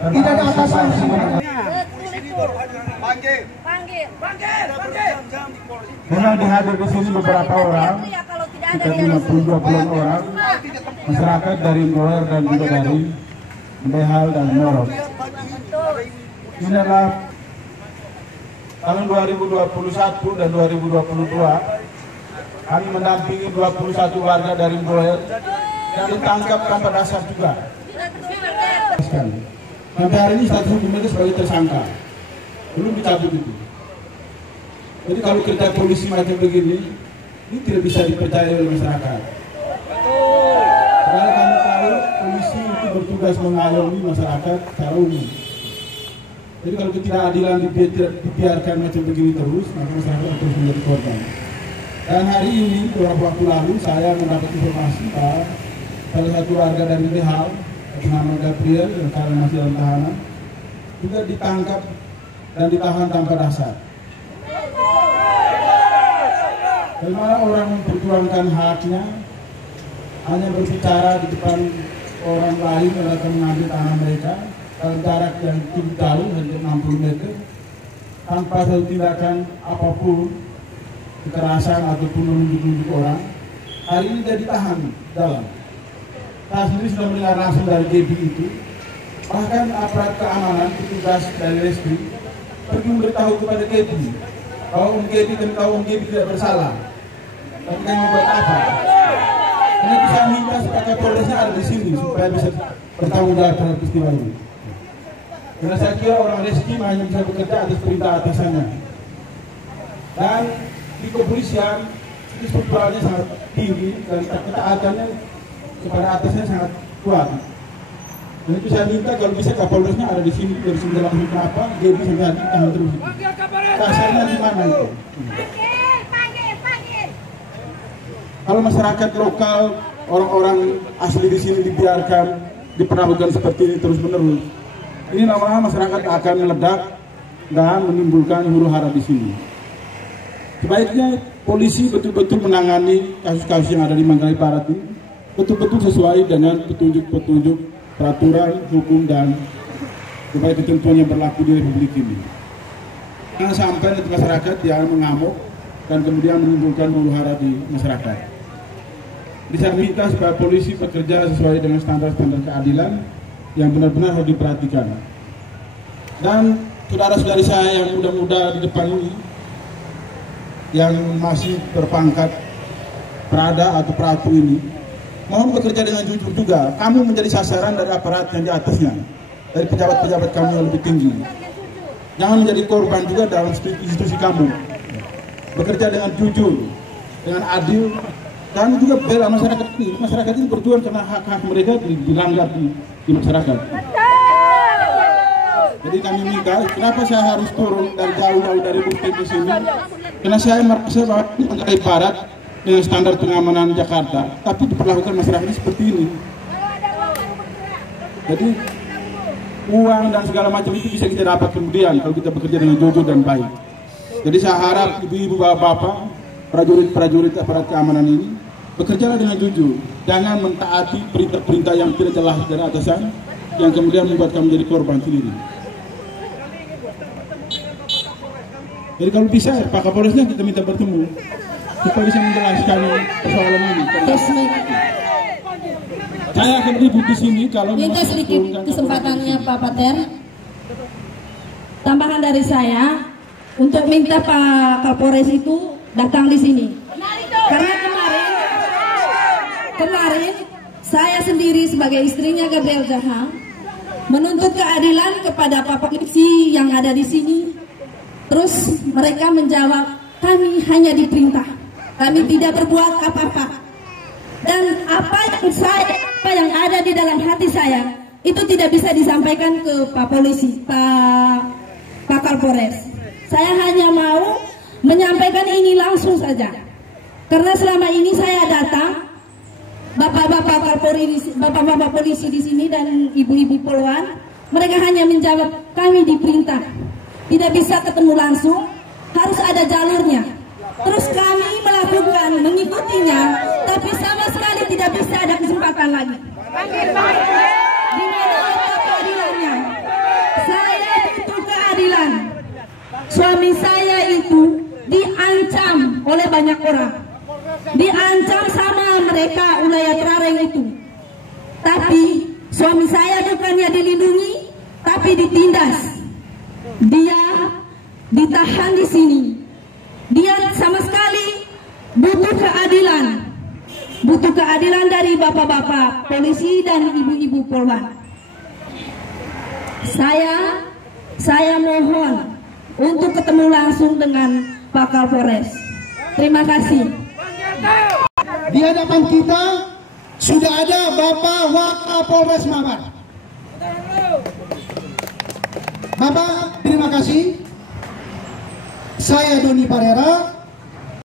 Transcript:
Tidak ada atasan. Memang dihadir di sini beberapa orang, sekitar 50-20 orang, masyarakat dari Mboer dan juga dari Behal dan Morok. Ini adalah tahun 2021 dan 2022, kami mendampingi 21 warga dari Mboer yang ditangkap tanpa dasar juga. Sampai hari ini status hukumnya sebagai tersangka, belum dicabut itu. Jadi kalau kerja polisi macam begini, ini tidak bisa dipercaya oleh masyarakat. Karena kami tahu polisi itu bertugas mengayomi masyarakat secara umum. Jadi kalau ketidakadilan dibiarkan macam begini terus, maka masyarakat terus menjadi korban. Dan hari ini, beberapa waktu lalu, saya mendapat informasi bahwa salah satu warga dari Behal, bernama Gabriel, yang sekarang masih dalam tahanan, juga ditangkap dan ditahan tanpa dasar. Bagaimana orang memperjuangkan haknya, hanya berbicara di depan orang lain yang akan mengambil tanah mereka dalam jarak yang cukup jauh, hanya 60 meter, tanpa satu tindakan apapun, kekerasan ataupun menunjuk-nunjuk orang. Hari ini dia ditahan dalam. Saya sendiri sudah mendengar langsung dari GB itu, bahkan aparat keamanan, petugas dari Reskrim pergi memberitahu kepada GB bahwa GB kami tahu GB tidak bersalah. Tapi kami membuat apa? Karena bisa minta supaya Kapolresnya ada di sini supaya bisa bertanggung jawab terhadap peristiwa ini. Karena saya kira orang Reskrim hanya bisa bekerja atas perintah atasannya. Dan di kepolisian itu strukturalnya sangat tinggi dan ketaatannya kepada atasnya sangat kuat. Dan itu saya minta kalau bisa Kapolresnya ada di sini, dari sini langsung kenapa dia bisa tahan terus. Kasarnya di mana itu? Kalau masyarakat lokal, orang-orang asli di sini dibiarkan diperlakukan seperti ini terus menerus, ini lama-lama masyarakat akan meledak dan menimbulkan huru-hara di sini. Sebaiknya polisi betul-betul menangani kasus-kasus yang ada di Manggarai Barat ini betul-betul sesuai dengan petunjuk-petunjuk peraturan, hukum, dan supaya ketentuan yang berlaku di Republik ini. Jangan sampai nanti masyarakat yang mengamuk dan kemudian menimbulkan huru-hara di masyarakat. Bisa minta supaya polisi bekerja sesuai dengan standar-standar keadilan yang benar-benar harus diperhatikan. Dan saudara-saudari saya yang muda-muda di depan ini, yang masih berpangkat Prada atau Pratu ini, mohon bekerja dengan jujur juga. Kamu menjadi sasaran dari aparat yang di atasnya, dari pejabat-pejabat kamu yang lebih tinggi. Jangan menjadi korban juga dalam institusi kamu. Bekerja dengan jujur, dengan adil, dan juga bela masyarakat ini. Masyarakat ini berjuang karena hak-hak mereka dilanggar di masyarakat. Jadi kami minta, kenapa saya harus turun dari jauh-jauh dari Bukit ke sini? Karena saya merasa bahwa ini Manggarai Barat dengan standar pengamanan Jakarta, tapi diperlakukan masyarakat ini seperti ini. Jadi uang dan segala macam itu bisa kita dapat kemudian kalau kita bekerja dengan jujur dan baik. Jadi saya harap ibu-ibu, bapak-bapak, prajurit-prajurit aparat keamanan ini bekerjalah dengan jujur. Jangan mentaati perintah-perintah yang tidak jelas dari atasan yang kemudian membuat kamu menjadi korban sendiri. Jadi kalau bisa Pak Kapolresnya kita minta bertemu supaya bisa menjelaskan persoalan ini. Saya akan ribut di sini kalau minta sedikit kesempatannya Pak Pater. Tambahan dari saya untuk minta Pak Kapolres itu datang di sini. Karena kemarin saya sendiri sebagai istrinya Gabriel Jaha menuntut keadilan kepada Pak Polisi yang ada di sini. Terus mereka menjawab, kami hanya diperintah, kami tidak berbuat apa-apa. Dan apa yang ada di dalam hati saya itu tidak bisa disampaikan ke Pak Polisi, Pak Kapolres. Saya hanya mau menyampaikan ini langsung saja. Karena selama ini saya datang, bapak-bapak polisi di sini dan ibu-ibu poluan, mereka hanya menjawab kami diperintah. Tidak bisa ketemu langsung, harus ada jalurnya. Terus kami melakukan, mengikutinya, tapi sama sekali tidak bisa ada kesempatan lagi. Di mana keadilannya? suami saya itu diancam oleh banyak orang, diancam sama mereka wilayah Trareng itu. Tapi suami saya bukannya dilindungi, tapi ditindas. Dia ditahan di sini. Dia sama sekali butuh keadilan dari bapak-bapak polisi dan ibu-ibu polwan. Saya mohon untuk ketemu langsung dengan Pak Kapolres. Terima kasih. Di hadapan kita sudah ada Bapak Wakapolres Mabar. Bapak, terima kasih. Saya Doni Parera,